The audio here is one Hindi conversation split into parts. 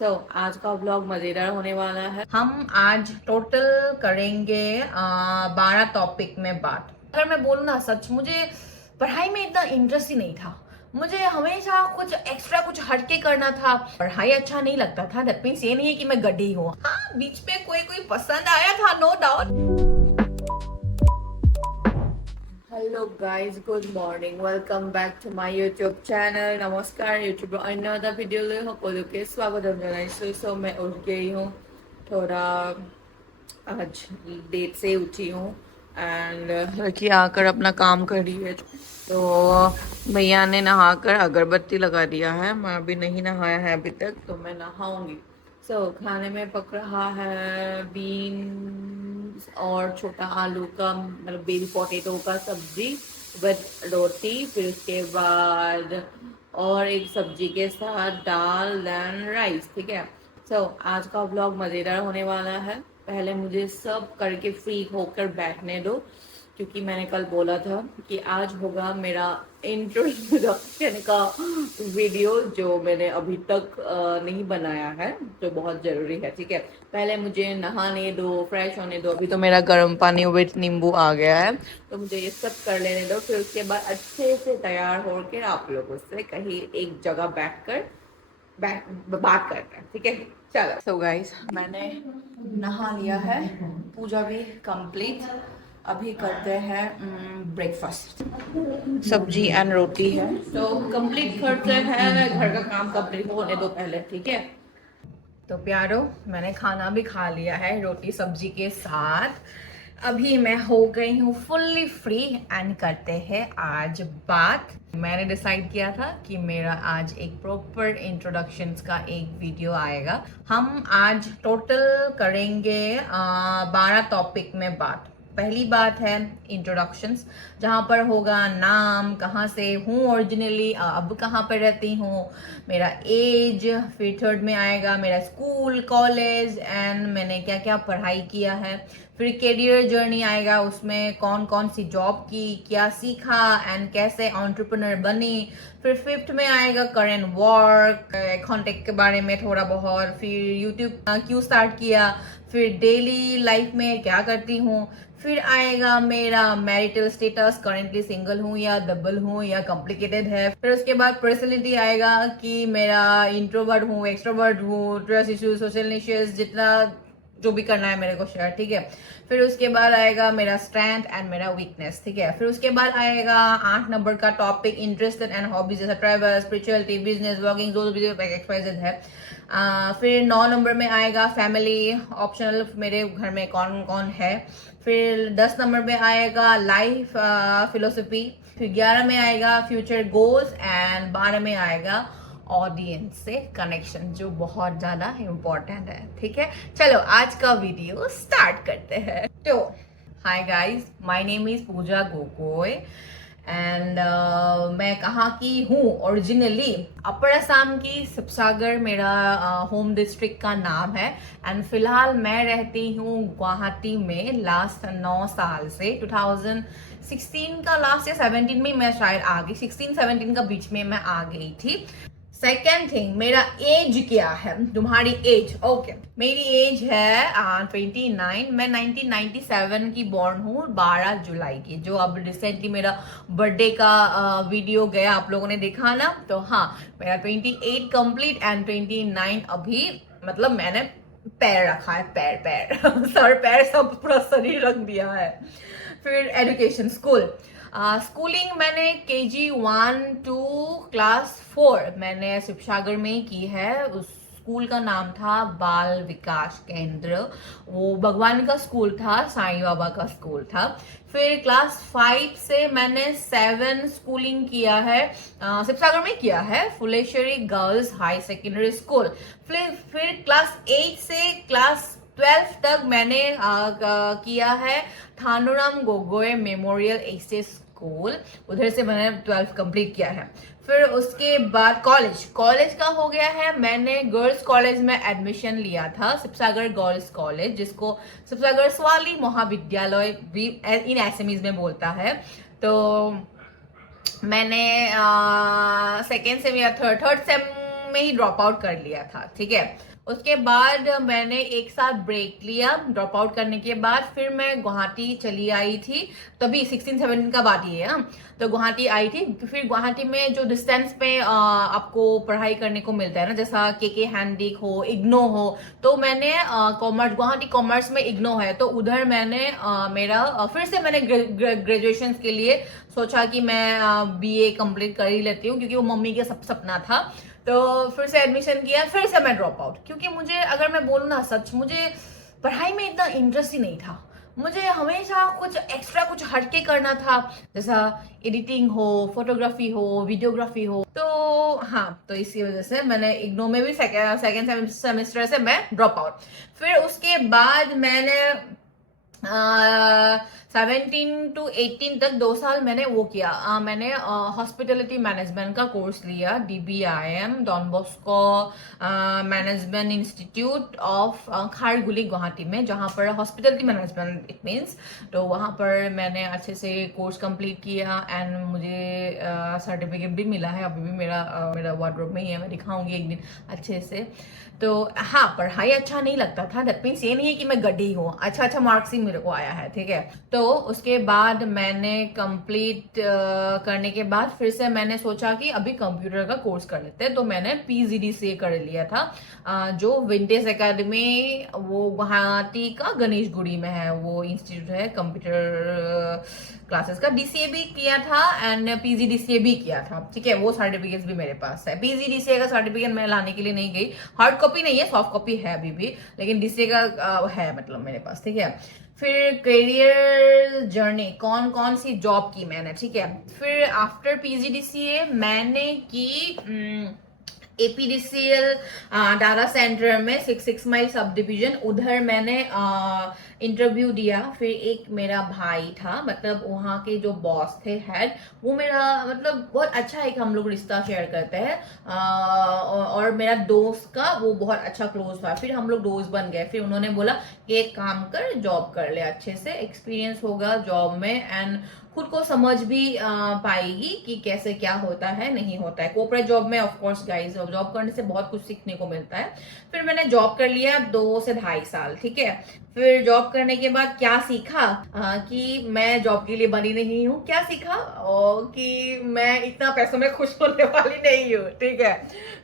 आज का व्लॉग मजेदार होने वाला है। हम आज टोटल करेंगे 12 टॉपिक में बात। अगर मैं बोलूँ ना सच, मुझे पढ़ाई में इतना इंटरेस्ट ही नहीं था। मुझे हमेशा कुछ एक्स्ट्रा कुछ हटके करना था। पढ़ाई अच्छा नहीं लगता था। दैट मीन्स ये नहीं है कि मैं गड्ढी हूँ। हाँ, बीच में कोई कोई पसंद आया था, no doubt. Hello guys, good morning, welcome back to my YouTube channel. नमस्कार यूट्यूब अन्य वीडियो ले সকলোকে স্বাগতম জানাইছো। सो मैं उठ गई हूँ, थोड़ा आज लेट से उठी हूँ एंड लड़की आकर अपना काम कर रही है। तो भैया ने नहाकर अगरबत्ती लगा दिया है। मैं अभी नहीं नहाया है अभी तक, तो मैं नहाऊंगी। खाने में पक रहा है बीन्स और छोटा आलू का मतलब बेबी पोटैटो का सब्जी विद रोटी। फिर उसके बाद और एक सब्जी के साथ दाल देन राइस। ठीक है। आज का व्लॉग मज़ेदार होने वाला है। पहले मुझे सब करके फ्री होकर बैठने दो, क्योंकि मैंने कल बोला था कि आज होगा मेरा इंट्रोडक्शन का वीडियो, जो मैंने अभी तक नहीं बनाया है, जो बहुत ज़रूरी है। ठीक है। पहले मुझे नहाने दो, फ्रेश होने दो। अभी तो मेरा गर्म पानी विद नींबू आ गया है, तो मुझे ये सब कर लेने दो। फिर उसके बाद अच्छे से तैयार होकर आप लोगों से कहीं एक जगह बैठकर बात करते हैं। ठीक है, चलो। गाइस, मैंने नहा लिया है, पूजा भी कंप्लीट। अभी करते हैं ब्रेकफास्ट। सब्जी एंड रोटी है, तो कंप्लीट करते हैं। घर का काम कंप्लीट होने दो पहले। ठीक है। तो प्यारो, मैंने खाना भी खा लिया है रोटी सब्जी के साथ। अभी मैं हो गई हूँ फुल्ली फ्री एंड करते हैं आज बात। मैंने डिसाइड किया था कि मेरा आज एक प्रॉपर इंट्रोडक्शंस का एक वीडियो आएगा। हम आज टोटल करेंगे 12 टॉपिक में बात। पहली बात है इंट्रोडक्शंस, जहाँ पर होगा नाम, कहाँ से हूँ ओरिजिनली, अब कहाँ पर रहती हूँ, मेरा एज। फिर थर्ड में आएगा मेरा स्कूल कॉलेज एंड मैंने क्या क्या पढ़ाई किया है। फिर करियर जर्नी आएगा, उसमें कौन कौन सी जॉब की, क्या सीखा एंड कैसे एंटरप्रेन्योर बनी। फिर फिफ्थ में आएगा करेंट वर्क, कॉन्टेक्ट के बारे में थोड़ा बहुत। फिर यूट्यूब क्यों स्टार्ट किया। फिर डेली लाइफ में क्या करती हूँ। फिर आएगा मेरा मैरिटल स्टेटस, करेंटली सिंगल हूँ या डबल हूँ या कॉम्प्लिकेटेड है। फिर उसके बाद पर्सनैलिटी आएगा कि मेरा इंट्रोवर्ट हूँ, एक्सट्रोवर्ट हूँ, ट्रस्ट इश्यूज, सोशल इश्यूज, जितना जो भी करना है मेरे को शेयर। ठीक है। फिर उसके बाद आएगा मेरा स्ट्रेंथ एंड मेरा वीकनेस। ठीक है। फिर उसके बाद आएगा 8 नंबर का टॉपिक इंटरेस्ट एंड हॉबीज, जैसा ट्रैवल, स्पिरिचुअलिटी, बिजनेस, वर्किंग, जो भी एक्सरसाइजेज है। फिर 9 नंबर में आएगा फैमिली, ऑप्शनल मेरे घर में कौन कौन है। फिर 10 नंबर में आएगा लाइफ फिलोसफी। फिर 11 में आएगा फ्यूचर गोल्स एंड 12 में आएगा ऑडियंस से कनेक्शन, जो बहुत ज्यादा इम्पोर्टेंट है। ठीक है, चलो आज का वीडियो स्टार्ट करते हैं। तो hi guys, my name is Pooja Gogoi and मैं कहाँ की हूँ ओरिजिनली, अपर असम की शिवसागर मेरा होम डिस्ट्रिक्ट का नाम है। एंड फिलहाल मैं रहती हूँ गुवाहाटी में लास्ट 9 साल से। 2016 का लास्ट या 17 में मैं शायद आ गई, 16-17 का बीच में मैं आ गई थी। सेकेंड थिंग, मेरा एज क्या है, तुम्हारी एज। ओके, मेरी एज है 29। मैं 1997 की बॉर्न हूँ, 12 जुलाई की, जो अब रिसेंटली मेरा बर्थडे का वीडियो गया, आप लोगों ने देखा ना। तो हाँ, मेरा 28 कंप्लीट एंड 29 अभी, मतलब मैंने पैर रखा है, पैर पैर सर पैर सब पूरा शरीर रख दिया है। फिर एजुकेशन, स्कूलिंग मैंने KG 1 to क्लास 4 मैंने शिवसागर में ही की है। उस स्कूल का नाम था बाल विकास केंद्र। वो भगवान का स्कूल था, साईं बाबा का स्कूल था। फिर क्लास 5 से मैंने 7 स्कूलिंग किया है, शिवसागर में किया है, Phuleshwari girls high secondary school. फिर क्लास 8 से क्लास 12 तक मैंने किया है थानोराम गोगोई मेमोरियल एसए स्कूल, उधर से मैंने 12 कंप्लीट किया है। फिर उसके बाद कॉलेज का हो गया है, मैंने गर्ल्स कॉलेज में एडमिशन लिया था, शिवसागर गर्ल्स कॉलेज, जिसको शिवसागर स्वाली महाविद्यालय भी इन एसएमईज में बोलता है। तो मैंने सेकेंड सेम या थर्ड सेम में ही ड्रॉप आउट कर लिया था, ठीक है। उसके बाद मैंने एक साल ब्रेक लिया ड्रॉप आउट करने के बाद, फिर मैं गुवाहाटी चली आई थी, तभी 16-17 का बात ये है ना। तो गुवाहाटी आई थी, फिर गुवाहाटी में जो डिस्टेंस पे आपको पढ़ाई करने को मिलता है ना, जैसा के हैंडिक हो, इग्नो हो, तो मैंने कॉमर्स, गुवाहाटी कॉमर्स में इग्नो है, तो उधर मैंने फिर से मैंने ग्रेजुएशन के लिए सोचा कि मैं बीए कंप्लीट कर ही लेती हूँ, क्योंकि वो मम्मी का सपना था। तो फिर से एडमिशन किया, फिर से मैं ड्रॉप आउट, क्योंकि मुझे, अगर मैं बोलूँ ना सच, मुझे पढ़ाई में इतना इंटरेस्ट ही नहीं था। मुझे हमेशा कुछ एक्स्ट्रा, कुछ हटके करना था, जैसा एडिटिंग हो, फोटोग्राफी हो, वीडियोग्राफी हो। तो हाँ, तो इसी वजह से मैंने इग्नो में भी सेकेंड सेमेस्टर से मैं ड्रॉप आउट। फिर उसके बाद मैंने 17 to 18 तक 2 साल मैंने वो किया, मैंने हॉस्पिटलिटी मैनेजमेंट का कोर्स लिया, DBIM, Don Bosco management institute of Kharguli Guwahati में, जहाँ पर हॉस्पिटलिटी मैनेजमेंट इट मीन्स। तो वहाँ पर मैंने अच्छे से कोर्स कंप्लीट किया एंड मुझे सर्टिफिकेट भी मिला है, अभी भी मेरा वार्डरोब में ही है, मैं दिखाऊंगी एक दिन अच्छे से। तो हाँ, पढ़ाई अच्छा नहीं लगता था, दैट मीन्स ये नहीं है कि मैं गड्ढी हूँ, अच्छा मार्क्स ही मेरे को आया है, ठीक है। तो उसके बाद मैंने कंप्लीट करने के बाद फिर से मैंने सोचा कि अभी कंप्यूटर का कोर्स कर लेते हैं, तो मैंने PGDCA कर लिया था, जो विंटेज एकेडमी, वो गुवाहाटी का गणेशगुड़ी में है, वो इंस्टीट्यूट है कंप्यूटर क्लासेस का। DCA भी किया था एंड PGDCA भी किया था, ठीक है। वो सर्टिफिकेट्स भी मेरे पास है। PGDCA का सर्टिफिकेट मैं लाने के लिए नहीं गई, हार्ड कॉपी नहीं है, सॉफ्ट कॉपी है अभी भी, लेकिन DCA का है मतलब मेरे पास, ठीक है। फिर करियर जर्नी, कौन कौन सी जॉब की मैंने, ठीक है। फिर आफ्टर PGDCA मैंने की APDCL डाटा सेंटर में 6 माइल सब डिवीजन, उधर मैंने इंटरव्यू दिया। फिर एक मेरा भाई था, मतलब वहाँ के जो बॉस थे, हेड, वो मेरा मतलब बहुत अच्छा है कि हम लोग रिश्ता शेयर करते हैं, और मेरा दोस्त का वो बहुत अच्छा क्लोज था, फिर हम लोग दोस्त बन गए। फिर उन्होंने बोला कि एक काम कर, जॉब कर ले, अच्छे से एक्सपीरियंस होगा जॉब में एंड खुद को समझ भी पाएगी कि कैसे क्या होता है, नहीं होता है। कॉर्पोरेट जॉब में ऑफ कोर्स गाइस, जॉब करने से बहुत कुछ सीखने को मिलता है। फिर मैंने जॉब कर लिया 2 से 2.5 साल, ठीक है। फिर जॉब करने के बाद क्या सीखा, कि मैं जॉब के लिए बनी नहीं हूँ। क्या सीखा, और कि मैं इतना पैसों में खुश होने वाली नहीं हूँ, ठीक है।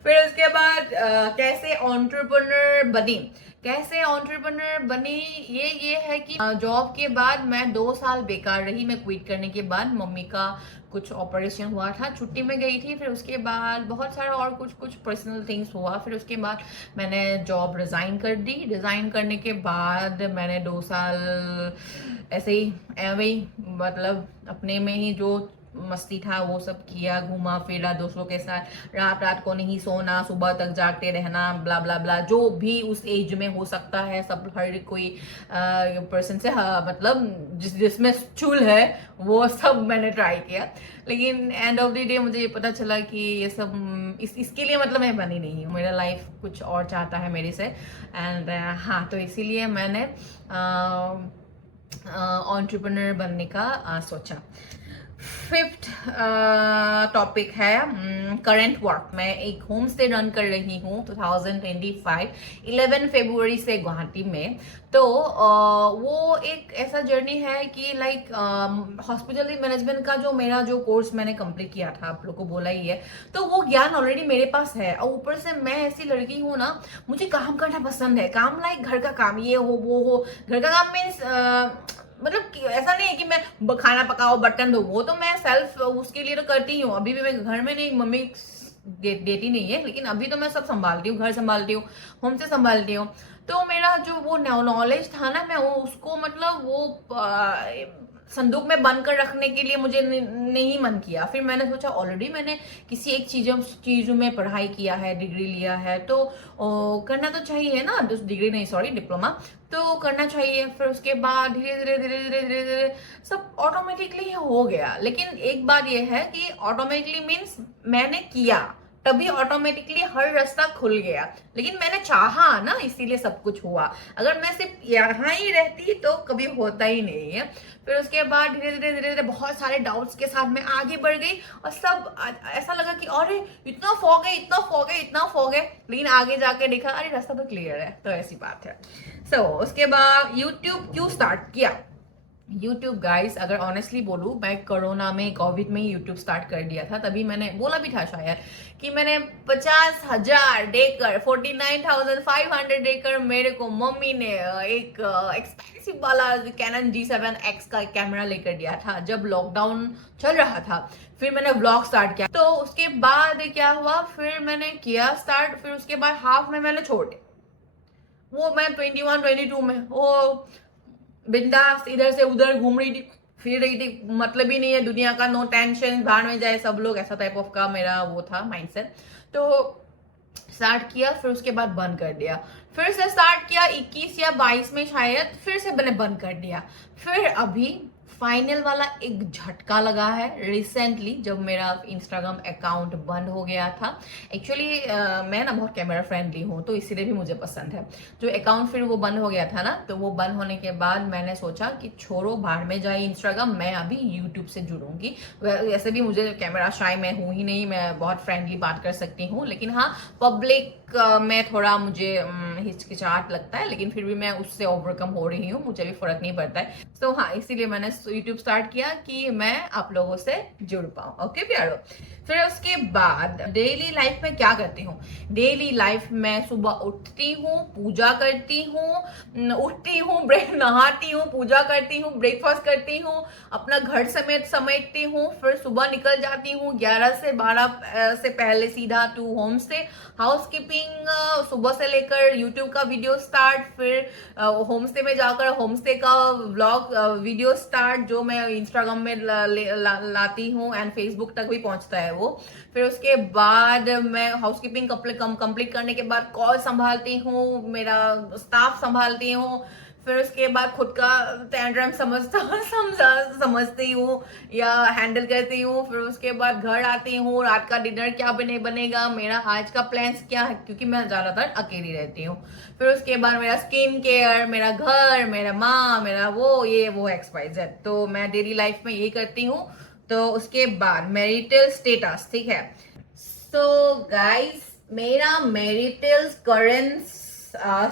फिर उसके बाद कैसे एंटरप्रेन्योर बनी, ये है कि जॉब के बाद मैं 2 साल बेकार रही। मैं क्विट करने के बाद मम्मी का कुछ ऑपरेशन हुआ था, छुट्टी में गई थी। फिर उसके बाद बहुत सारा और कुछ पर्सनल थिंग्स हुआ। फिर उसके बाद मैंने जॉब रिजाइन कर दी। रिजाइन करने के बाद मैंने 2 साल ऐसे ही मतलब अपने में ही जो मस्ती था वो सब किया, घूमा फिरा दोस्तों के साथ, रात को नहीं सोना, सुबह तक जागते रहना, ब्ला ब्ला ब्ला, जो भी उस एज में हो सकता है, सब हर कोई पर्सन से मतलब जिसमें चूल है वो सब मैंने ट्राई किया। लेकिन एंड ऑफ द डे मुझे ये पता चला कि ये सब इसके लिए मतलब मैं बनी नहीं हूँ, मेरा लाइफ कुछ और चाहता है मेरे से। एंड हाँ, तो इसीलिए मैंने एंटरप्रेन्योर बनने का सोचा। 5th टॉपिक है करंट वर्क। मैं एक होम स्टे रन कर रही हूँ 2025 11 फरवरी से गुवाहाटी में। तो वो एक ऐसा जर्नी है कि लाइक हॉस्पिटलिटी मैनेजमेंट का जो मेरा जो कोर्स मैंने कंप्लीट किया था, आप लोग को बोला ही है, तो वो ज्ञान ऑलरेडी मेरे पास है। और ऊपर से मैं ऐसी लड़की हूँ ना, मुझे काम करना पसंद है, काम लाइक घर का काम, ये हो वो हो। घर का काम मीन्स मतलब ऐसा नहीं है कि मैं खाना पकाओ बर्तन धो, वो तो मैं सेल्फ उसके लिए तो करती हूँ। अभी भी मैं घर में नहीं, मम्मी देती नहीं है, लेकिन अभी तो मैं सब संभालती हूँ, घर संभालती हूँ, होम से संभालती हूँ। तो मेरा जो वो नॉलेज था ना, मैं वो उसको मतलब वो संदूक में बंद कर रखने के लिए मुझे नहीं मन किया। फिर मैंने सोचा ऑलरेडी मैंने किसी एक चीजों में पढ़ाई किया है, डिग्री लिया है, तो करना तो चाहिए ना, डिग्री नहीं सॉरी डिप्लोमा, तो करना चाहिए। फिर उसके बाद धीरे धीरे धीरे धीरे धीरे धीरे सब ऑटोमेटिकली हो गया। लेकिन एक बात यह है कि ऑटोमेटिकली मीन्स मैंने किया, तभी ऑटोमेटिकली हर रास्ता खुल गया। लेकिन मैंने चाहा ना, इसीलिए सब कुछ हुआ। अगर मैं सिर्फ यहाँ ही रहती तो कभी होता ही नहीं है। फिर उसके बाद धीरे धीरे बहुत सारे डाउट्स के साथ मैं आगे बढ़ गई, और सब ऐसा लगा कि अरे इतना फॉग है, इतना फॉग है, इतना फॉग है। लेकिन आगे जाके देखा अरे रास्ता तो क्लियर है। तो ऐसी बात है। उसके बाद यूट्यूब क्यों स्टार्ट किया? यूट्यूब गाइस, अगर ऑनेस्टली बोलूँ, मैं कोरोना में, कोविड में ही यूट्यूब स्टार्ट कर दिया था। तभी मैंने बोला भी था शायद कि मैंने 50,000 देकर, 49,500 देकर मेरे को मम्मी ने एक एक्सपेंसिव वाला कैनन G7X का कैमरा लेकर दिया था, जब लॉकडाउन चल रहा था। फिर मैंने व्लॉग स्टार्ट किया। तो उसके बाद क्या हुआ, फिर मैंने किया स्टार्ट। फिर उसके बाद हाफ में मैंने छोड़ दिया। वो मैं 21 22 में वो बिंदास इधर से उधर घूम रही थी, फिर रही थी, मतलब ही नहीं है दुनिया का, नो टेंशन, भाड़ में जाए सब लोग, ऐसा टाइप ऑफ का मेरा वो था माइंडसेट। तो स्टार्ट किया, फिर उसके बाद बंद कर दिया। फिर से स्टार्ट किया 21 या 22 में शायद, फिर से मैंने बंद कर दिया। फिर अभी फाइनल वाला एक झटका लगा है रिसेंटली, जब मेरा इंस्टाग्राम अकाउंट बंद हो गया था। एक्चुअली मैं ना बहुत कैमरा फ्रेंडली हूँ, तो इसीलिए भी मुझे पसंद है। जो अकाउंट फिर वो बंद हो गया था ना, तो वो बंद होने के बाद मैंने सोचा कि छोड़ो, भाड़ में जाए इंस्टाग्राम, मैं अभी यूट्यूब से जुड़ूंगी। वैसे भी मुझे कैमरा शाय मैं हूँ ही नहीं, मैं बहुत फ्रेंडली बात कर सकती हूँ। लेकिन हाँ, पब्लिक में थोड़ा मुझे हिचकिचाहट लगता है, लेकिन फिर भी मैं उससे ओवरकम हो रही हूँ, मुझे भी फर्क नहीं पड़ता है। तो हाँ, इसीलिए मैंने यूट्यूब स्टार्ट किया कि मैं आप लोगों से जुड़ पाऊँ। ओके प्यारो। फिर उसके बाद डेली लाइफ में क्या करती हूँ? डेली लाइफ में सुबह उठती हूँ, पूजा करती हूँ, उठती हूँ, नहाती हूँ, पूजा करती हूँ, ब्रेकफास्ट करती हूँ, अपना घर समेटती हूँ। फिर सुबह निकल जाती हूँ 11 से 12 से पहले सीधा to homestay, housekeeping, सुबह से लेकर यूट्यूब का वीडियो स्टार्ट, फिर होम स्टे में जाकर होम स्टे का व्लॉग वीडियो स्टार्ट, जो मैं इंस्टाग्राम में लाती हूँ, एंड फेसबुक तक भी पहुंचता है वो। फिर उसके बाद मैं हाउसकीपिंग कंप्लीट करने के बाद कॉल संभालती हूँ, मेरा स्टाफ संभालती हूँ। फिर उसके बाद खुद का टैंट्रम समझती हूँ या हैंडल करती हूँ। फिर उसके बाद घर आती हूँ, रात का डिनर क्या बनेगा, मेरा आज का प्लान्स क्या है, क्योंकि मैं ज्यादातर अकेली रहती हूँ। फिर उसके बाद मेरा स्किन केयर, मेरा घर, मेरा माँ, मेरा वो XYZ, तो मैं डेली लाइफ में ये करती हूँ। तो उसके बाद मैरिटल स्टेटस, ठीक है। सो गाइस, मेरा मैरिटल करंट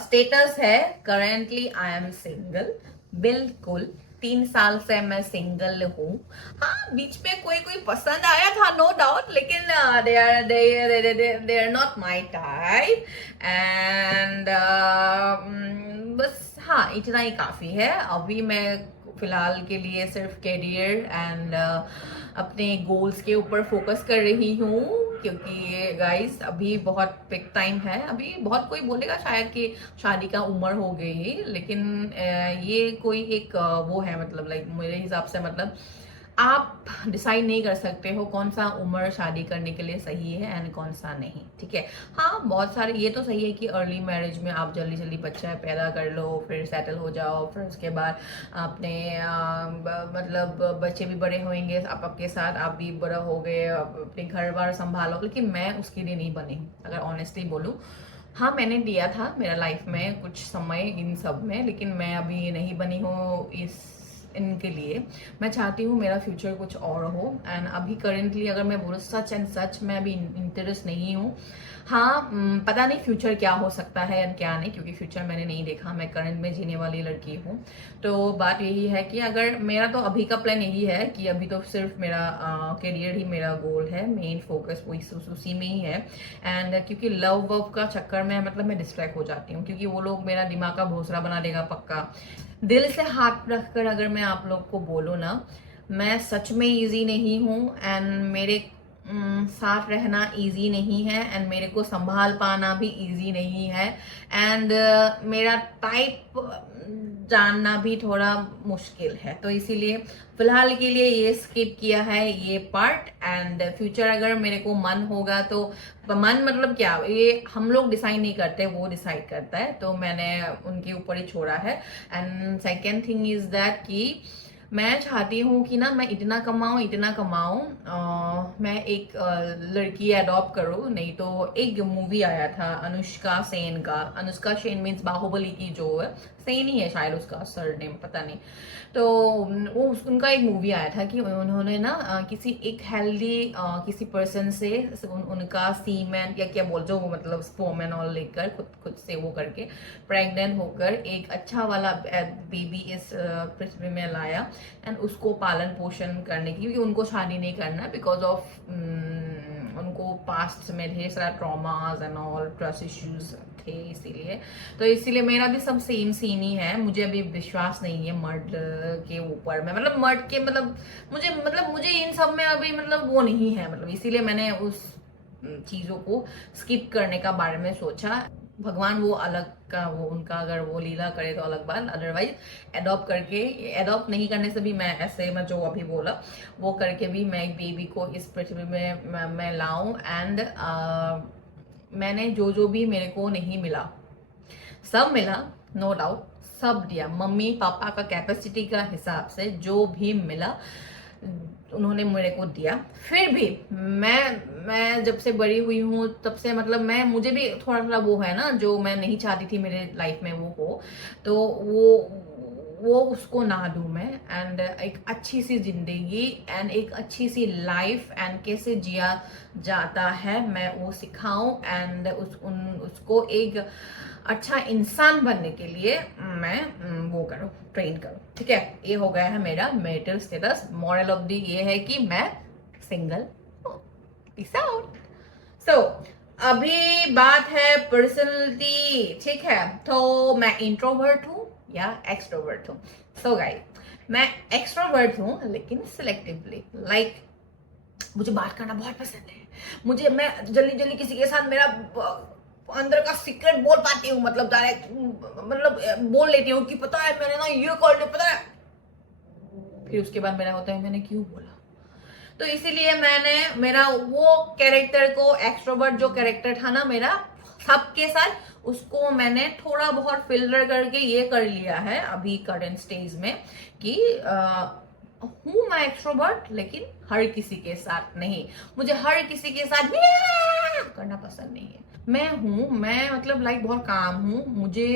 स्टेटस है, करेंटली आई एम सिंगल। बिल्कुल 3 साल से मैं सिंगल हूँ। हाँ, बीच में कोई पसंद आया था, नो डाउट, लेकिन they are not my type, and बस हाँ, इतना ही काफी है। अभी मैं फिलहाल के लिए सिर्फ करियर एंड अपने गोल्स के ऊपर फोकस कर रही हूँ, क्योंकि गाइस अभी बहुत पिक टाइम है। अभी बहुत कोई बोलेगा शायद कि शादी का उम्र हो गई, लेकिन ये कोई एक वो है, मतलब लाइक मेरे हिसाब से, मतलब आप डिसाइड नहीं कर सकते हो कौन सा उम्र शादी करने के लिए सही है एंड कौन सा नहीं, ठीक है। हाँ, बहुत सारे ये तो सही है कि अर्ली मैरिज में आप जल्दी जल्दी बच्चा पैदा कर लो, फिर सेटल हो जाओ, फिर उसके बाद आपने मतलब बच्चे भी बड़े होंगे आपके साथ, आप भी बड़ा हो गए, अपने घर बार संभालो। लेकिन मैं उसके लिए नहीं बनी हूँ, अगर ऑनेस्टली बोलूँ। हाँ, मैंने दिया था मेरा लाइफ में कुछ समय इन सब में, लेकिन मैं अभी नहीं बनी हूँ इनके लिए। मैं चाहती हूँ मेरा फ्यूचर कुछ और हो, एंड अभी करेंटली अगर मैं बोलूँ सच एंड सच, मैं अभी इंटरेस्ट नहीं हूँ। हाँ, पता नहीं फ्यूचर क्या हो सकता है या क्या नहीं, क्योंकि फ्यूचर मैंने नहीं देखा, मैं करंट में जीने वाली लड़की हूँ। तो बात यही है कि अगर मेरा तो अभी का प्लान यही है कि अभी तो सिर्फ मेरा करियर ही मेरा गोल है, मेन फोकस वो उसी में ही है। एंड क्योंकि लव वव का चक्कर में मतलब मैं डिस्ट्रैक्ट हो जाती हूँ, क्योंकि वो लोग मेरा दिमाग का भोसड़ा बना देगा पक्का। दिल से हाथ रखकर अगर मैं आप लोग को बोलूँ ना, मैं सच में इजी नहीं हूँ, एंड मेरे साथ रहना इजी नहीं है, एंड मेरे को संभाल पाना भी इजी नहीं है, एंड मेरा टाइप जानना भी थोड़ा मुश्किल है। तो इसीलिए फिलहाल के लिए ये स्किप किया है ये पार्ट, एंड फ्यूचर अगर मेरे को मन होगा तो, मन मतलब क्या, ये हम लोग डिसाइड नहीं करते, वो डिसाइड करता है, तो मैंने उनके ऊपर ही छोड़ा है। And second thing is that कि मैं चाहती हूँ कि ना मैं इतना कमाऊँ इतना कमाऊँ, मैं एक लड़की अडॉप्ट करूँ। नहीं तो एक मूवी आया था अनुष्का सेन का, अनुष्का सेन मीन्स बाहुबली की जो है, सेन ही है शायद उसका सरनेम, पता नहीं। तो वो उनका एक मूवी आया था कि उन्होंने ना किसी एक हेल्दी किसी पर्सन से उनका सीमेन या क्या बोल जो मतलब स्पोमेन और लेकर खुद खुद से वो करके प्रेग्नेंट होकर एक अच्छा वाला बेबी इस पृथ्वी में लाया, एंड उसको पालन पोषण करने की, क्योंकि उनको शादी नहीं करना बिकॉज ऑफ उनको पास्ट में ढेर सारा traumas and all trust issues थे, इसीलिए। तो इसीलिए मेरा भी सब सेम सीन ही है। मुझे अभी विश्वास नहीं है मर्द के ऊपर में, मतलब मर्द के मुझे इन सब में अभी मतलब वो नहीं है, मतलब इसीलिए मैंने उस चीजों को स्किप करने का बारे में सोचा। भगवान वो अलग का, वो उनका अगर वो लीला करे तो अलग बात, अदरवाइज एडॉप्ट करके, एडॉप्ट नहीं करने से भी मैं ऐसे मैं जो अभी बोला वो करके भी मैं एक बेबी को इस पृथ्वी में मैं लाऊं। एंड मैंने जो जो भी मेरे को नहीं मिला सब मिला, नो डाउट, सब दिया मम्मी पापा का कैपेसिटी का हिसाब से, जो भी मिला उन्होंने मेरे को दिया। फिर भी मैं जब से बड़ी हुई हूँ तब से मतलब मैं मुझे भी थोड़ा थोड़ा वो है ना जो मैं नहीं चाहती थी मेरे लाइफ में वो हो, तो वो उसको ना दूं मैं। एंड एक अच्छी सी जिंदगी एंड एक अच्छी सी लाइफ एंड कैसे जिया जाता है मैं वो सिखाऊं, एंड उसको एक अच्छा इंसान बनने के लिए मैं वो करूँ, ट्रेन करूँ। ठीक है, ये हो गया है मेरा marital status. Moral of the ये है कि मैं सिंगल हूँ। Peace out. सो अभी बात है पर्सनैलिटी, ठीक है। तो मैं इंट्रोवर्ट हूँ या एक्सट्रोवर्ट हूँ? सो गाइस, मैं एक्सट्रोवर्ट हूँ लेकिन सिलेक्टिवली, लाइक मुझे बात करना बहुत पसंद है। मैं जल्दी जल्दी किसी के साथ मेरा अंदर का सीक्रेट बोल पाती हूँ, मतलब डायरेक्ट मतलब बोल लेती हूँ कि पता है मैंने ना ये कर लिया, पता है। फिर उसके बाद मेरा होता है मैंने क्यों बोला। तो इसीलिए मैंने मेरा वो कैरेक्टर को, एक्सट्रोवर्ट जो कैरेक्टर था ना मेरा सबके साथ, उसको मैंने थोड़ा बहुत फिल्टर करके ये कर लिया है अभी करंट स्टेज में कि हूँ मैं एक्सट्रोवर्ट लेकिन हर किसी के साथ नहीं। मुझे हर किसी के साथ करना पसंद नहीं है। मैं मतलब लाइक बहुत काम हूँ। मुझे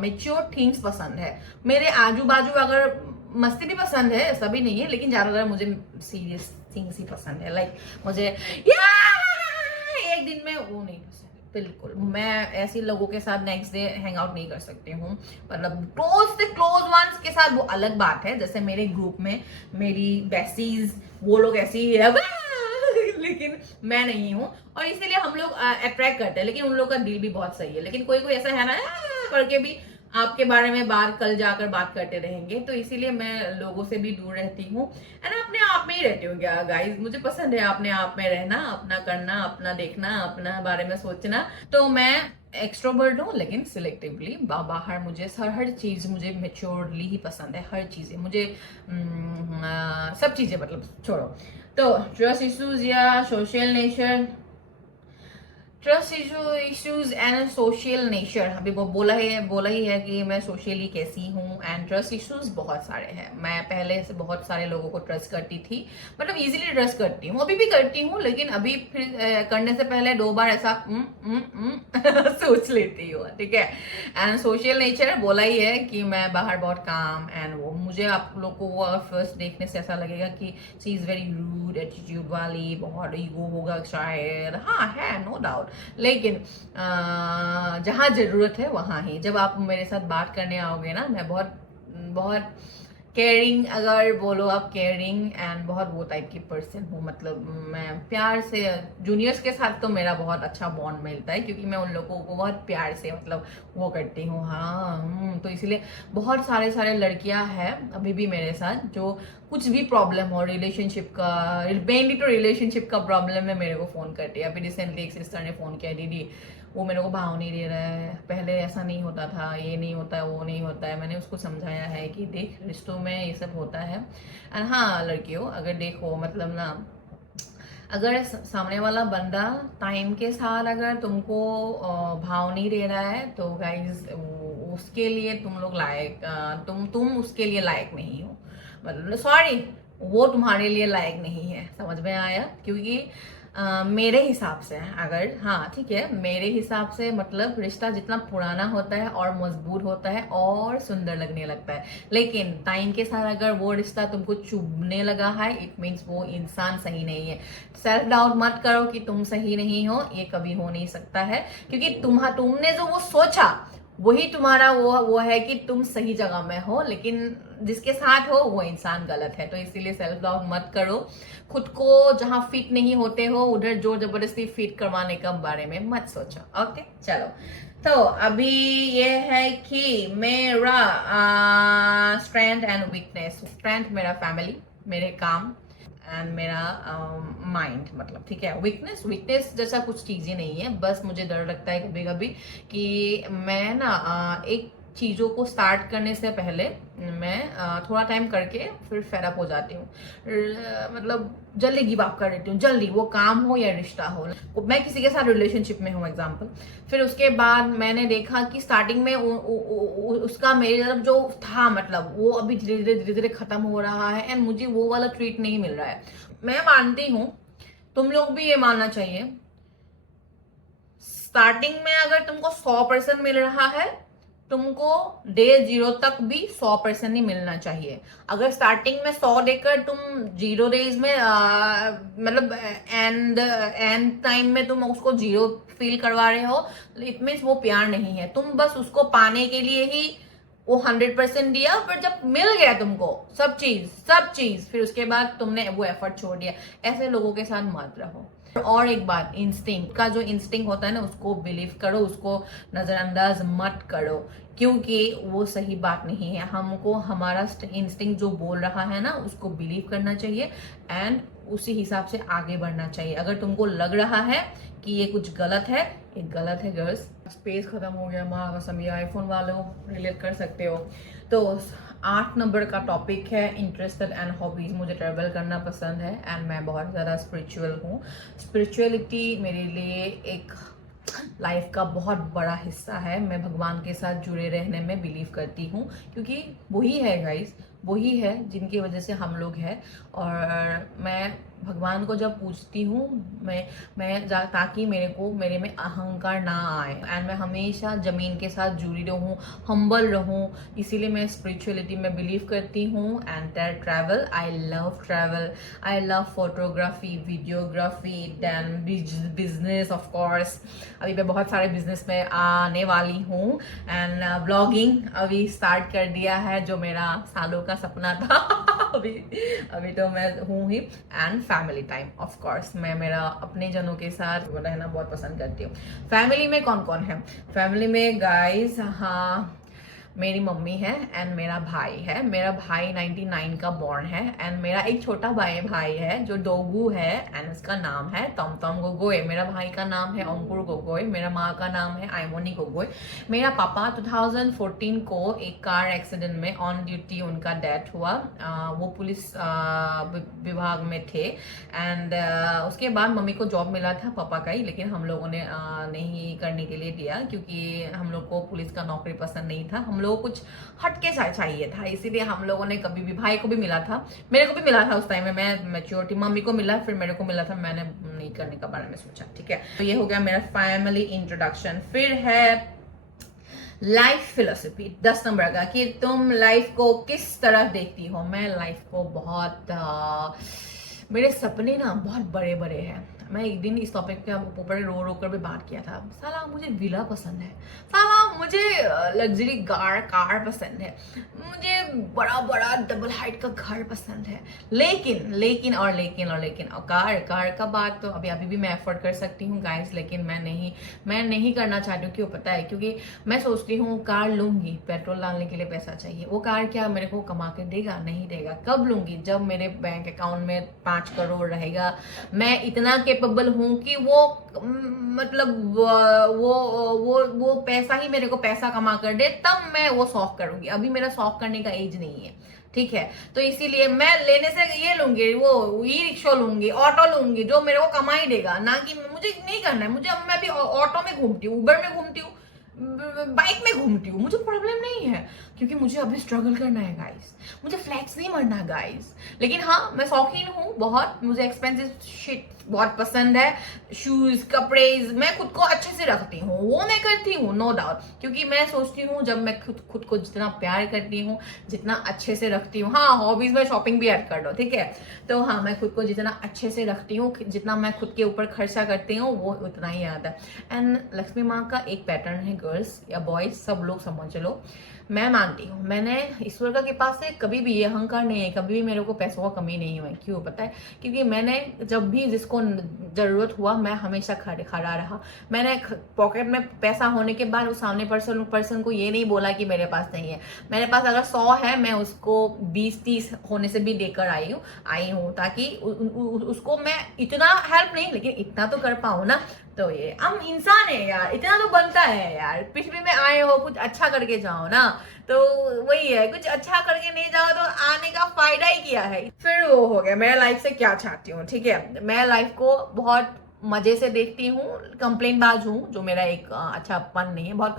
मेच्योर थिंग्स पसंद है। मेरे आजू बाजू अगर मस्ती भी पसंद है, ऐसा भी नहीं है, लेकिन ज्यादातर मुझे सीरियस थिंग्स ही पसंद है। लाइक मुझे एक दिन में वो नहीं पसंद बिल्कुल। मैं ऐसे लोगों के साथ नेक्स्ट डे हैंग आउट नहीं कर सकती हूँ। मतलब क्लोज से क्लोज वंस के साथ वो अलग बात है, जैसे मेरे ग्रुप में मेरी बेस्टीज वो लोग ऐसी है लेकिन मैं नहीं हूँ, और इसीलिए हम लोग अट्रैक्ट करते हैं। लेकिन उन लोग का दिल भी बहुत सही है, लेकिन कोई कोई ऐसा है ना करके भी आपके बारे में बात कल जाकर बात करते रहेंगे। तो इसीलिए मैं लोगों से भी दूर रहती हूँ एंड अपने आप में ही रहती हूँ। क्या गाइस, मुझे पसंद है अपने आप में रहना, अपना करना, अपना देखना, अपना बारे में सोचना। तो मैं एक्सट्रोवर्ट हूँ लेकिन सिलेक्टिवली। बाहर मुझे हर चीज मुझे मेच्योरली ही पसंद है। हर चीजें मुझे सब चीजें मतलब छोड़ो। तो ट्रस्ट इश्यूज या social nature, trust issues and social nature, अभी वो बोला ही है कि मैं सोशली कैसी हूँ। एंड ट्रस्ट इश्यूज बहुत सारे हैं। मैं पहले से बहुत सारे लोगों को ट्रस्ट करती थी, मतलब इजीली ट्रस्ट करती हूँ, अभी भी करती हूँ, लेकिन अभी फिर करने से पहले 2 बार ऐसा सोच लेती हूँ। ठीक है। एंड सोशल नेचर बोला ही है कि मैं बाहर बहुत काम एंड वो, मुझे आप लोग को वो फर्स्ट देखने से ऐसा लगेगा कि she is very rude attitude वाली, बहुत ईगो होगा शायद। हाँ है, नो डाउट, लेकिन जहाँ जरूरत है वहां ही। जब आप मेरे साथ बात करने आओगे ना, मैं बहुत बहुत केयरिंग, अगर बोलो आप केयरिंग एंड बहुत वो टाइप की पर्सन हूँ। मतलब मैं प्यार से जूनियर्स के साथ तो मेरा बहुत अच्छा बॉन्ड मिलता है, क्योंकि मैं उन लोगों को बहुत प्यार से मतलब वो करती हूँ। हाँ तो इसलिए बहुत सारे लड़कियां हैं अभी भी मेरे साथ, जो कुछ भी प्रॉब्लम हो रिलेशनशिप का, मेनली तो रिलेशनशिप का प्रॉब्लम है, मेरे को फोन करती है। अभी रिसेंटली एक सिस्टर ने फोन किया, दीदी वो मेरे को भाव नहीं दे रहा है, पहले ऐसा नहीं होता था, ये नहीं होता है, वो नहीं होता है। मैंने उसको समझाया है कि देख रिश्तों में ये सब होता है। एंड हाँ लड़कियों, अगर देखो मतलब ना, अगर सामने वाला बंदा टाइम के साथ अगर तुमको भाव नहीं दे रहा है तो गाइज उसके लिए तुम लोग लायक, तुम उसके लिए लायक नहीं हो। मतलब सॉरी, वो तुम्हारे लिए लायक नहीं है। समझ में आया? क्योंकि मेरे हिसाब से अगर, हाँ ठीक है, मेरे हिसाब से मतलब रिश्ता जितना पुराना होता है और मजबूत होता है और सुंदर लगने लगता है, लेकिन टाइम के साथ अगर वो रिश्ता तुमको चुभने लगा है, इट मीन्स वो इंसान सही नहीं है। सेल्फ डाउट मत करो कि तुम सही नहीं हो, ये कभी हो नहीं सकता है, क्योंकि तुमने जो वो सोचा वही तुम्हारा वो है कि तुम सही जगह में हो, लेकिन जिसके साथ हो वो इंसान गलत है। तो इसीलिए सेल्फ डाउट मत करो, खुद को जहां फिट नहीं होते हो उधर जोर जबरदस्ती फिट करवाने का बारे में मत सोचो। ओके चलो, तो अभी ये है कि मेरा स्ट्रेंथ एंड वीकनेस। स्ट्रेंथ मेरा फैमिली, मेरे काम, एंड मेरा माइंड, मतलब ठीक है। वीकनेस, वीकनेस जैसा कुछ चीज़ ही नहीं है, बस मुझे डर लगता है कभी कभी कि मैं ना एक चीज़ों को स्टार्ट करने से पहले मैं थोड़ा टाइम करके फिर फेडअप हो जाती हूँ, मतलब जल्दी गिव अप कर देती हूँ, जल्दी, वो काम हो या रिश्ता हो। मैं किसी के साथ रिलेशनशिप में हूँ एग्जाम्पल, फिर उसके बाद मैंने देखा कि स्टार्टिंग में उसका मेरी तरफ जो था, मतलब वो अभी धीरे धीरे खत्म हो रहा है एंड मुझे वो वाला ट्रीट नहीं मिल रहा है। मैं मानती हूँ, तुम लोग भी ये मानना चाहिए, स्टार्टिंग में अगर तुमको 100% मिल रहा है, तुमको डे 0 तक भी 100% ही मिलना चाहिए। अगर स्टार्टिंग में 100 देकर तुम 0 डेज में मतलब एंड टाइम में तुम उसको 0 फील करवा रहे हो, इट मीन्स वो प्यार नहीं है। तुम बस उसको पाने के लिए ही वो 100% दिया, पर जब मिल गया तुमको सब चीज, फिर उसके बाद तुमने वो एफर्ट छोड़ दिया। ऐसे लोगों के साथ मत रहो। और एक बात, इंस्टिंक्ट का जो इंस्टिंक्ट होता है ना, उसको बिलीव करो, उसको नजरअंदाज मत करो, क्योंकि वो सही बात नहीं है। हमको हमारा इंस्टिंक्ट जो बोल रहा है ना, उसको बिलीव करना चाहिए एंड उसी हिसाब से आगे बढ़ना चाहिए। अगर तुमको लग रहा है कि ये कुछ गलत है, ये गलत है गर्ल्स। स्पेस खत्म हो गया हमारा, बस हम ये आईफोन वालों रिलेट कर सकते हो। तो 8 नंबर का टॉपिक है इंटरेस्टेड एंड हॉबीज। मुझे ट्रैवल करना पसंद है एंड मैं बहुत ज़्यादा स्पिरिचुअल हूँ। स्पिरिचुअलिटी मेरे लिए एक लाइफ का बहुत बड़ा हिस्सा है। मैं भगवान के साथ जुड़े रहने में बिलीव करती हूँ, क्योंकि वही है गाइस, वही है जिनकी वजह से हम लोग हैं। और मैं भगवान को जब पूछती हूँ, ताकि मेरे में अहंकार ना आए एंड मैं हमेशा जमीन के साथ जुड़ी रहूँ, हम्बल रहूँ, इसीलिए मैं स्पिरिचुअलिटी में बिलीव करती हूँ। And travel, I love photography, videography, then business of course. अभी मैं बहुत सारे बिजनेस में आने वाली हूँ एंड ब्लॉगिंग अभी स्टार्ट कर दिया है, जो मेरा सालों का सपना था। अभी तो मैं हूँ ही। And family time, of course मैं मेरा अपने जनों के साथ रहना बहुत पसंद करती हूँ। फैमिली में कौन कौन है? फैमिली में गाइस, हाँ, मेरी मम्मी है एंड मेरा भाई है। मेरा भाई 99 का बॉर्न है एंड मेरा एक छोटा भाई है जो डोगू है एंड उसका नाम है टमटम गोगोई। मेरा भाई का नाम है अंकुर गोगोई, मेरा माँ का नाम है आइमोनी गोगोई। मेरा पापा 2014 को एक कार एक्सीडेंट में ऑन ड्यूटी उनका डेथ हुआ। वो पुलिस विभाग में थे एंड उसके बाद मम्मी को जॉब मिला था पापा का ही, लेकिन हम लोगों ने नहीं करने के लिए दिया, क्योंकि हम लोग को पुलिस का नौकरी पसंद नहीं था। हम लोग कुछ हटके चाहिए था, इसीलिए हम लोगों ने कभी भी, भाई को भी मिला था, मेरे को भी मिला था उस टाइम में, मैं मैच्योरिटी, मम्मी को मिला, फिर मेरे को मिला था, मैंने नहीं करने का बारे में सोचा। ठीक है, तो ये हो गया मेरा फैमिली इंट्रोडक्शन। फिर है लाइफ फिलोसफी 10 नंबर का, कि तुम लाइफ को किस तरह देखती हो। मैं लाइफ को बहुत मेरे सपने ना बहुत बड़े बड़े हैं। मैं एक दिन इस टॉपिक पे ऊपर रो कर भी बात किया था। साला मुझे विला पसंद है, साला मुझे लग्जरी कार पसंद है, मुझे बड़ा बड़ा डबल हाइट का घर पसंद है। लेकिन और कार का बात तो अभी भी मैं एफोर्ड कर सकती हूँ गाइस, लेकिन मैं नहीं करना चाहती हूँ। क्यों पता है? क्योंकि मैं सोचती हूँ कार लूंगी, पेट्रोल डालने के लिए पैसा चाहिए। वो कार क्या मेरे को कमा के देगा? नहीं देगा। कब लूंगी? जब मेरे बैंक अकाउंट में 5 करोड़ रहेगा, मैं इतना केपेबल हूँ कि वो मतलब वो पैसा ही मेरे को पैसा कमा कर दे, तब मैं वो शौक करूंगी। अभी मेरा शौक करने का एज नहीं है, ठीक है? तो इसीलिए मैं लेने से ये लूंगी, वो ई रिक्शा लूंगी, ऑटो लूंगी, जो मेरे को कमाई देगा, ना कि मुझे नहीं करना है। मुझे, अब मैं भी ऑटो में घूमती हूँ, उबर में घूमती हूँ, बाइक में घूमती हूँ, मुझे प्रॉब्लम नहीं है, क्योंकि मुझे अभी स्ट्रगल करना है गाइस, मुझे फ्लैक्स नहीं मरना गाइस। लेकिन हाँ, मैं शौकीन हूँ बहुत, मुझे एक्सपेंसिव शिट बहुत पसंद है, शूज कपड़े, मैं खुद को अच्छे से रखती हूँ, वो मैं करती हूँ नो डाउट, क्योंकि मैं सोचती हूँ जब मैं खुद को जितना प्यार करती हूँ, जितना अच्छे से रखती हूँ, हाँ हॉबीज में शॉपिंग भी ऐड कर दो, ठीक है, तो हाँ मैं खुद को जितना अच्छे से रखती हूँ, जितना मैं खुद के ऊपर खर्चा करती हूँ, वो उतना ही आता है। एंड लक्ष्मी माँ का एक पैटर्न है, गर्ल्स या बॉयज सब लोग समझ लो, मैं मानती हूँ, मैंने ईश्वर का कृपा से कभी भी ये अहंकार नहीं है, कभी भी मेरे को पैसों का कमी नहीं हुई। क्यों पता है? क्योंकि मैंने जब भी जिसको जरूरत हुआ, मैं हमेशा खड़ा रहा। मैंने पॉकेट में पैसा होने के बाद उस सामने पर्सन को ये नहीं बोला कि मेरे पास नहीं है। मेरे पास अगर 100 है, मैं उसको 20-30 होने से भी देकर आई हूँ ताकि उसको मैं इतना हेल्प नहीं, लेकिन इतना तो कर पाऊँ ना। तो ये हम इंसान है यार, इतना तो बनता है यार, पृथ्वी में आए हो कुछ अच्छा करके जाओ ना। तो वही है, कुछ अच्छा करके नहीं जाओ तो आने का फायदा ही क्या है। फिर वो हो गया, मैं लाइफ से क्या चाहती हूँ, ठीक है, मैं लाइफ को बहुत मजे से देखती हूँ, कंप्लेन बाज हूँ, जो मेरा एक अच्छा पन नहीं है, बहुत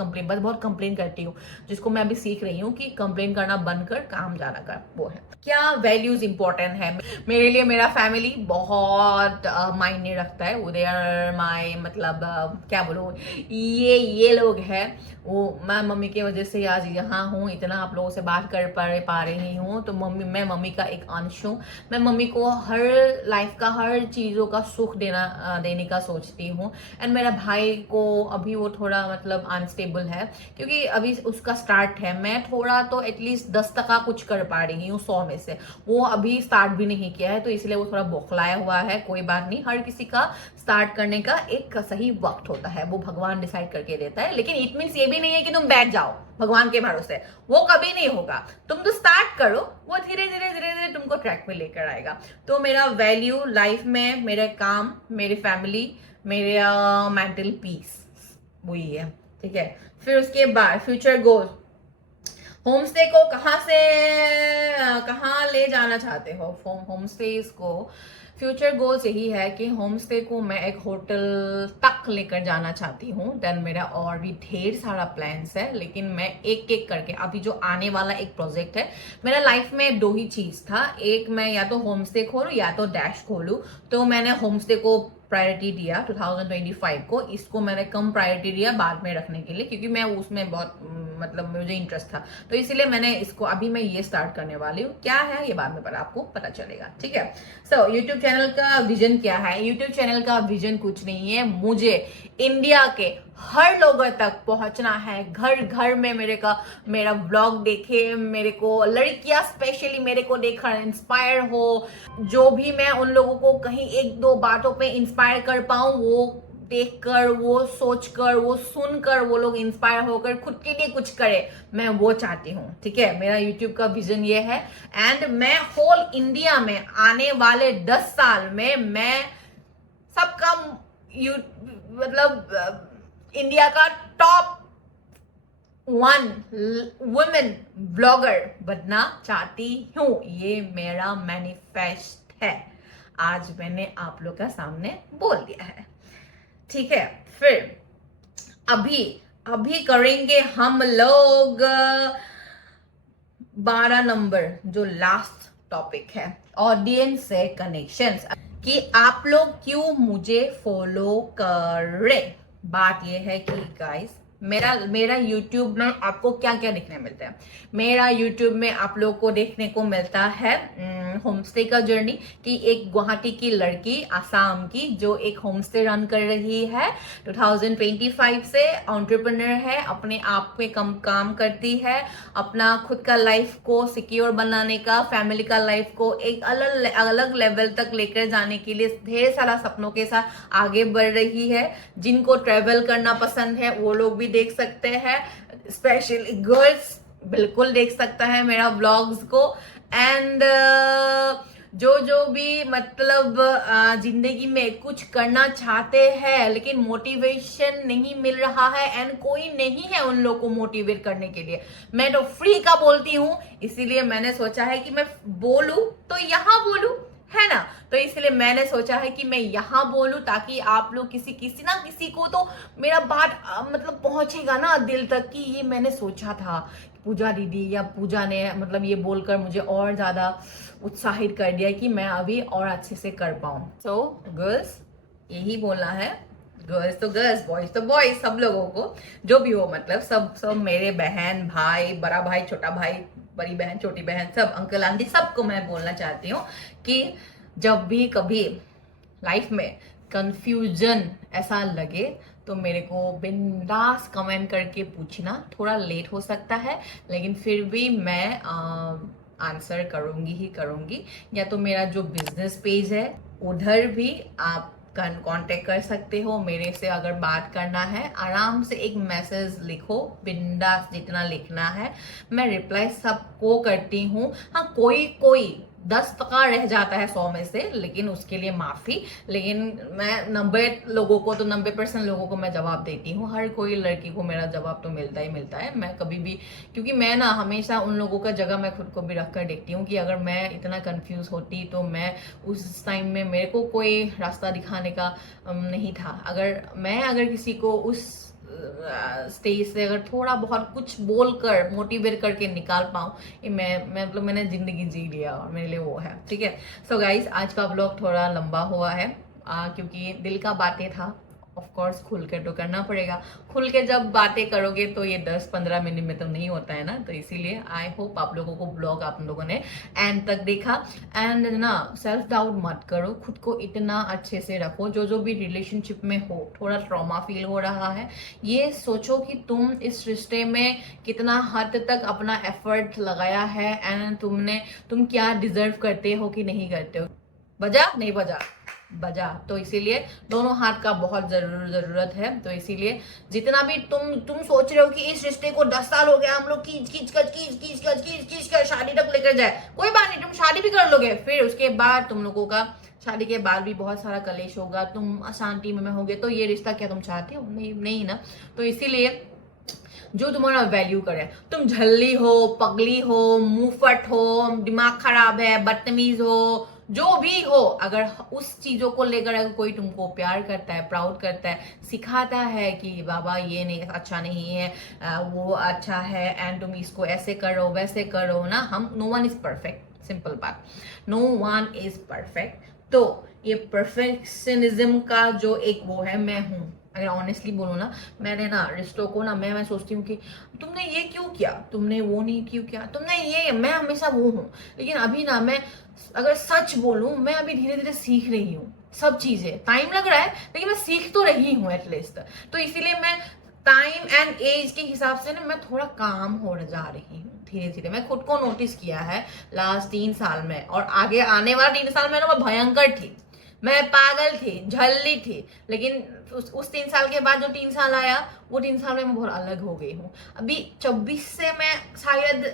कंप्लेन करती हूँ, जिसको मैं अभी सीख रही हूँ कि कंप्लेन करना बंद कर, काम ज्यादा कर, वो है। क्या वैल्यूज इंपॉर्टेंट है मेरे लिए? मेरा फैमिली बहुत मायने रखता है, दे आर माय, मतलब क्या बोलूँ, ये लोग हैं वो। मैं मम्मी की वजह से आज यहाँ हूँ, इतना आप लोगों से बात कर पा रही हूँ, तो मैं मम्मी का एक अंश हूँ। मैं मम्मी को हर लाइफ का हर चीज़ों का सुख देने का सोचती हूँ। एंड मेरा भाई को अभी वो थोड़ा मतलब अनस्टेबल है, क्योंकि अभी उसका स्टार्ट है, मैं थोड़ा तो एटलीस्ट 10% कुछ कर पा रही हूँ 100 में से, वो अभी स्टार्ट भी नहीं किया है, तो इसलिए वो थोड़ा बौखलाया हुआ है। कोई बात नहीं, हर किसी का स्टार्ट करने का एक सही वक्त होता है, वो भगवान डिसाइड करके देता है। लेकिन इट मीन्स ये भी नहीं है कि तुम बैठ जाओ भगवान के भरोसे, वो कभी नहीं होगा। तुम तो स्टार्ट करो, वो धीरे धीरे तुमको ट्रैक में लेकर आएगा। तो मेरा वैल्यू लाइफ में मेरे काम, मेरी फैमिली, मेरा मेंटल पीस, वही है, ठीक है। फिर उसके बाद फ्यूचर गोल, होम स्टे को कहाँ ले जाना चाहते हो? होम स्टेज को फ्यूचर गोल्स यही है कि होम स्टे को मैं एक होटल तक लेकर जाना चाहती हूँ। देन मेरा और भी ढेर सारा प्लान्स है, लेकिन मैं एक एक करके, अभी जो आने वाला एक प्रोजेक्ट है, मेरा लाइफ में 2 ही चीज था, एक मैं या तो होम स्टे खोलूँ या तो डैश खोलूँ। तो मैंने होम स्टे को प्रायोरिटी दिया 2025 को, इसको मैंने कम प्रायोरिटी दिया बाद में रखने के लिए, क्योंकि मैं उसमें बहुत मतलब मुझे इंटरेस्ट था, तो इसीलिए मैंने इसको, अभी मैं ये स्टार्ट करने वाली हूँ। क्या है ये बाद में आपको पता चलेगा, ठीक है। सो यूट्यूब चैनल का विजन क्या है? यूट्यूब चैनल का विजन कुछ नहीं है, मुझे इंडिया के हर लोगों तक पहुंचना है, घर घर में मेरा व्लॉग देखे, मेरे को लड़कियां स्पेशली मेरे को देखकर इंस्पायर हो, जो भी मैं उन लोगों को कहीं 1-2 बातों पे इंस्पायर कर पाऊं, वो देखकर, वो सोचकर, वो सुनकर वो लोग इंस्पायर होकर खुद के लिए कुछ करे, मैं वो चाहती हूँ, ठीक है। मेरा यूट्यूब का विजन ये है। एंड मैं होल इंडिया में आने वाले 10 साल में मैं सबका मतलब इंडिया का टॉप 1 वुमेन ब्लॉगर बनना चाहती हूँ। ये मेरा मैनिफेस्ट है, आज मैंने आप लोग का सामने बोल दिया है, ठीक है। फिर अभी करेंगे हम लोग 12 नंबर, जो लास्ट टॉपिक है, ऑडियंस से कनेक्शंस, कि आप लोग क्यों मुझे फॉलो करें। बात ये है कि गाइस, मेरा YouTube में आपको क्या क्या देखने मिलता है? मेरा YouTube में आप लोग को देखने को मिलता है होम स्टे का जर्नी, कि एक गुवाहाटी की लड़की, आसाम की, जो एक होम स्टे रन कर रही है 2025 से, एंटरप्रेन्योर है, अपने आप पे काम करती है, अपना खुद का लाइफ को सिक्योर बनाने का, फैमिली का लाइफ को एक अलग लेवल तक लेकर जाने के लिए ढेर सारा सपनों के साथ आगे बढ़ रही है। जिनको ट्रेवल करना पसंद है वो लोग भी देख सकते हैं, स्पेशली गर्ल्स बिल्कुल देख सकता है मेरा व्लॉग्स को। एंड जो भी मतलब जिंदगी में कुछ करना चाहते हैं लेकिन मोटिवेशन नहीं मिल रहा है, एंड कोई नहीं है उन लोग को मोटिवेट करने के लिए, मैं तो फ्री का बोलती हूँ, इसीलिए मैंने सोचा है कि मैं बोलूं तो यहाँ बोलूं। है ना। तो इसलिए मैंने सोचा है कि मैं यहाँ बोलूं ताकि आप लोग किसी ना किसी को तो मेरा बात मतलब पहुंचेगा ना दिल तक कि ये मैंने सोचा था। पूजा दीदी या पूजा ने मतलब ये बोलकर मुझे और ज्यादा उत्साहित कर दिया कि मैं अभी और अच्छे से कर पाऊं। सो गर्ल्स, यही बोलना है। गर्ल्स तो गर्ल्स, बॉयज तो बॉयज, सब लोगों को जो भी हो, मतलब सब सब मेरे बहन भाई, बड़ा भाई छोटा भाई, बड़ी बहन छोटी बहन, सब अंकल आंटी, सबको मैं बोलना चाहती हूँ कि जब भी कभी लाइफ में कंफ्यूजन ऐसा लगे तो मेरे को बिंदास कमेंट करके पूछना। थोड़ा लेट हो सकता है लेकिन फिर भी मैं आंसर करूंगी ही करूंगी। या तो मेरा जो बिजनेस पेज है उधर भी आप कांटेक्ट कर सकते हो मेरे से। अगर बात करना है आराम से एक मैसेज लिखो, बिंदास जितना लिखना है, मैं रिप्लाई सबको करती हूँ। हाँ, कोई कोई 10% रह जाता है 100 में से, लेकिन उसके लिए माफी। लेकिन मैं 90% लोगों को मैं जवाब देती हूँ। हर कोई लड़की को मेरा जवाब तो मिलता ही मिलता है। मैं कभी भी, क्योंकि मैं ना हमेशा उन लोगों का जगह मैं खुद को भी रख कर देखती हूँ कि अगर मैं इतना कंफ्यूज होती तो मैं उस टाइम में मेरे को कोई रास्ता दिखाने का नहीं था। अगर किसी को उस स्टेज से अगर थोड़ा बहुत कुछ बोलकर मोटिवेट करके निकाल पाऊँ, ये मैं मतलब मैंने जिंदगी जी लिया और मेरे लिए वो है। ठीक है। सो गाइस, आज का व्लॉग थोड़ा लंबा हुआ है क्योंकि दिल का बातें था। ऑफ कोर्स खुल के तो करना पड़ेगा। खुल के जब बातें करोगे तो ये 10-15 मिनट में तो नहीं होता है ना। तो इसीलिए आई होप आप लोगों को ब्लॉग आप लोगों ने एंड तक देखा। एंड ना सेल्फ डाउट मत करो, खुद को इतना अच्छे से रखो। जो भी रिलेशनशिप में हो थोड़ा ट्रॉमा फील हो रहा है, ये सोचो कि तुम इस रिश्ते में कितना हद तक अपना एफर्ट लगाया है एंड तुम क्या डिजर्व करते हो कि नहीं करते हो। बजा नहीं बजा, बजा। तो इसीलिए दोनों हाथ का बहुत जरूरत है। तो इसीलिए जितना भी तुम सोच रहे हो कि इस रिश्ते को 10 साल हो गया, हम लोग खींच कर शादी तक लेकर जाए, कोई बात नहीं, तुम शादी भी कर लोगे। फिर उसके बाद तुम लोगों का शादी के बाद भी बहुत सारा कलेश होगा, तुम अशांति में होगे। तो ये रिश्ता क्या तुम चाहते हो? नहीं, नहीं ना। तो इसीलिए जो तुम्हारा वैल्यू करे, तुम झल्ली हो, पगली हो, मुंहफट हो, दिमाग खराब है, बदतमीज हो, जो भी हो, अगर उस चीजों को लेकर अगर कोई तुमको प्यार करता है, प्राउड करता है, सिखाता है कि बाबा ये नहीं अच्छा नहीं है, वो अच्छा है एंड तुम इसको ऐसे करो वैसे करो ना। हम no one is perfect, simple बात, नो वन इज परफेक्ट। तो ये परफेक्शनिज्म का जो एक वो है, मैं हूं। अगर ऑनेस्टली बोलो ना, मैंने ना रिश्तों को ना मैं सोचती हूँ कि तुमने ये क्यों किया, तुमने वो नहीं क्यों किया, तुमने ये, मैं हमेशा वो हूँ। लेकिन अभी ना मैं अगर सच बोलूं, मैं अभी धीरे धीरे सीख रही हूँ सब चीजें। टाइम लग रहा है लेकिन मैं सीख तो रही हूँ एटलीस्ट। तो इसीलिए मैं टाइम एंड एज के हिसाब से ना मैं थोड़ा काम हो जा रही हूँ धीरे धीरे। मैं खुद को नोटिस किया है लास्ट 3 साल में, और आगे आने वाला 3 साल में ना मैं भयंकर थी, मैं पागल थी, झल्ली थी। लेकिन उस 3 साल के बाद जो 3 साल आया, वो 3 साल में मैं बहुत अलग हो गई हूँ। अभी 24 से मैं शायद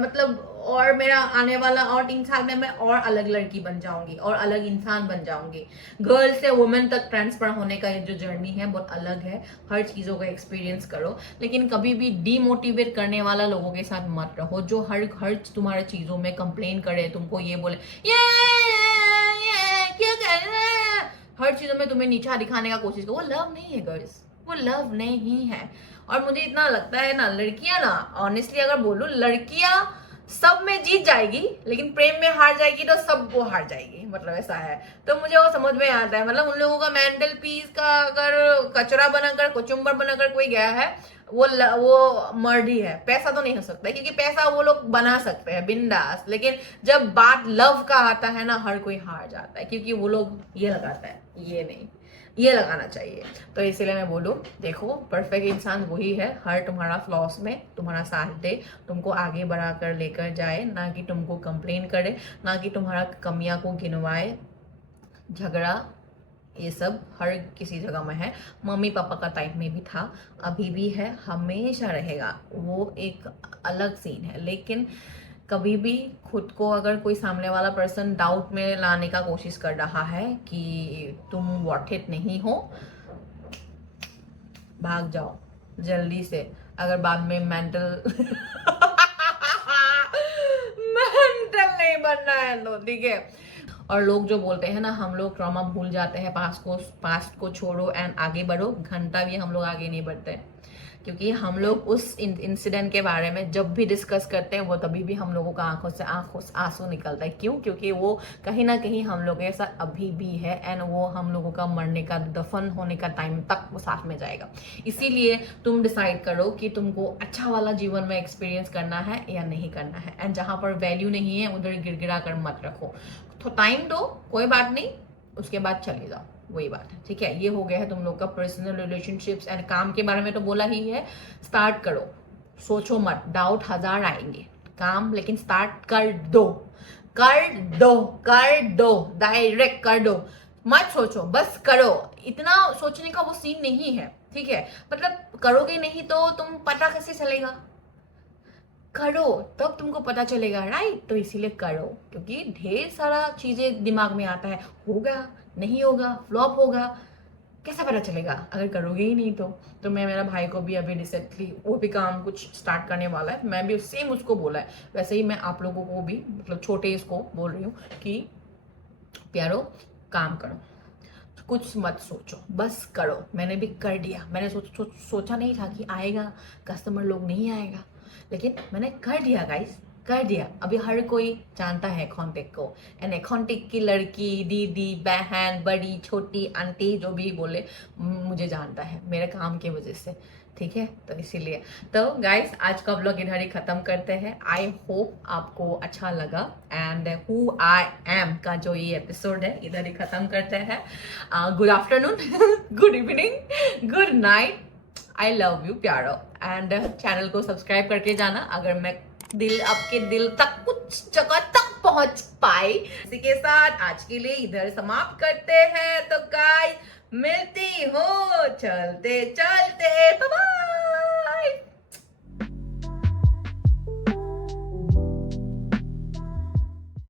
मतलब और मेरा आने वाला और 3 साल में मैं और अलग लड़की बन जाऊंगी और अलग इंसान बन जाऊंगी। गर्ल से वुमेन तक ट्रांसफर होने का ये जो जर्नी है बहुत अलग है। हर चीजों का एक्सपीरियंस करो, लेकिन कभी भी डीमोटिवेट करने वाला लोगों के साथ मत रहो, जो हर तुम्हारे चीजों में कंप्लेन करे, तुमको ये बोले क्या कर रहे हैं, हर चीजों में तुम्हें नीचा दिखाने का कोशिश करो। वो लव नहीं है गर्ल्स, वो लव नहीं है। और मुझे इतना लगता है ना, लड़कियां ना, ऑनेस्टली अगर बोलूं, लड़कियां सब में जीत जाएगी लेकिन प्रेम में हार जाएगी तो सब वो हार जाएगी, मतलब ऐसा है। तो मुझे वो समझ में आता है, मतलब उन लोगों का मेंटल पीस का अगर कचरा बनाकर, कुचुम्बर बनाकर कोई गया है, वो मर्द ही है। पैसा तो नहीं हो सकता क्योंकि पैसा वो लोग बना सकते हैं बिंदास, लेकिन जब बात लव का आता है ना, हर कोई हार जाता है क्योंकि वो लोग ये लगाता है, ये नहीं, ये लगाना चाहिए। तो इसीलिए मैं बोलूँ, देखो परफेक्ट इंसान वही है, हर तुम्हारा फ्लॉस में तुम्हारा साथ दे, तुमको आगे बढ़ा कर लेकर जाए, ना कि तुमको कंप्लेन करे, ना कि तुम्हारा कमियां को गिनवाए। झगड़ा ये सब हर किसी जगह में है, मम्मी पापा का टाइम में भी था, अभी भी है, हमेशा रहेगा। वो एक अलग सीन है। लेकिन कभी भी खुद को अगर कोई सामने वाला पर्सन डाउट में लाने का कोशिश कर रहा है कि तुम वर्थ इट नहीं हो, भाग जाओ जल्दी से। अगर बाद में मेंटल मेंटल नहीं बनना है तो ठीक है। और लोग जो बोलते हैं ना हम लोग ट्रॉमा भूल जाते हैं, पास्ट को छोड़ो एंड आगे बढ़ो, घंटा भी हम लोग आगे नहीं बढ़ते हैं। क्योंकि हम लोग उस इंसिडेंट के बारे में जब भी डिस्कस करते हैं वो तभी भी हम लोगों का आंखों से आंसू निकलता है। क्यों? क्योंकि वो कहीं ना कहीं हम लोग के साथ अभी भी है एंड वो हम लोगों का मरने का, दफन होने का टाइम तक वो साथ में जाएगा। इसीलिए तुम डिसाइड करो कि तुमको अच्छा वाला जीवन में एक्सपीरियंस करना है या नहीं करना है। एंड जहां पर वैल्यू नहीं है उधर गिड़गिड़ा कर मत रखो। तो टाइम दो, कोई बात नहीं, उसके बाद चले जाओ, वही बात है। ठीक है, ये हो गया है तुम लोग का पर्सनल रिलेशनशिप्स एंड काम के बारे में तो बोला ही है। स्टार्ट करो, सोचो मत, डाउट 1000 आएंगे, काम लेकिन स्टार्ट कर दो, कर दो, कर दो, डायरेक्ट कर दो, मत सोचो, बस करो। इतना सोचने का वो सीन नहीं है। ठीक है, मतलब करोगे नहीं तो तुम पता कैसे चलेगा? करो तब तुमको पता चलेगा, राइट? तो इसीलिए करो, क्योंकि ढेर सारा चीजें दिमाग में आता है, होगा नहीं होगा, फ्लॉप होगा, कैसा पता चलेगा अगर करोगे ही नहीं तो मैं, मेरा भाई को भी अभी रिसेंटली वो भी काम कुछ स्टार्ट करने वाला है, मैं भी सेम उसको बोला है, वैसे ही मैं आप लोगों को भी, मतलब छोटे इसको बोल रही हूँ कि प्यारो काम करो, कुछ मत सोचो, बस करो। मैंने भी कर दिया, मैंने सोचा नहीं था कि आएगा कस्टमर, लोग नहीं आएगा, लेकिन मैंने कर दिया गाइस, कर दिया। अभी हर कोई जानता है एकाउंटिक को, एंड एकाउंटिक की लड़की, दीदी, बहन, बड़ी, छोटी, आंटी, जो भी बोले मुझे जानता है मेरे काम की वजह से। ठीक है, तो इसीलिए तो गाइस आज का ब्लॉग इधर ही खत्म करते हैं। आई होप आपको अच्छा लगा एंड हु आई एम का जो ये एपिसोड है इधर ही खत्म करते हैं। Good afternoon, good evening, good night, I love you प्यारो। एंड चैनल को सब्सक्राइब करके जाना अगर मैं आपके दिल तक कुछ जगह तक पहुंच पाई। इसी के साथ आज के लिए इधर समाप्त करते हैं। तो गाइस मिलती हो चलते चलते, बाय बाय।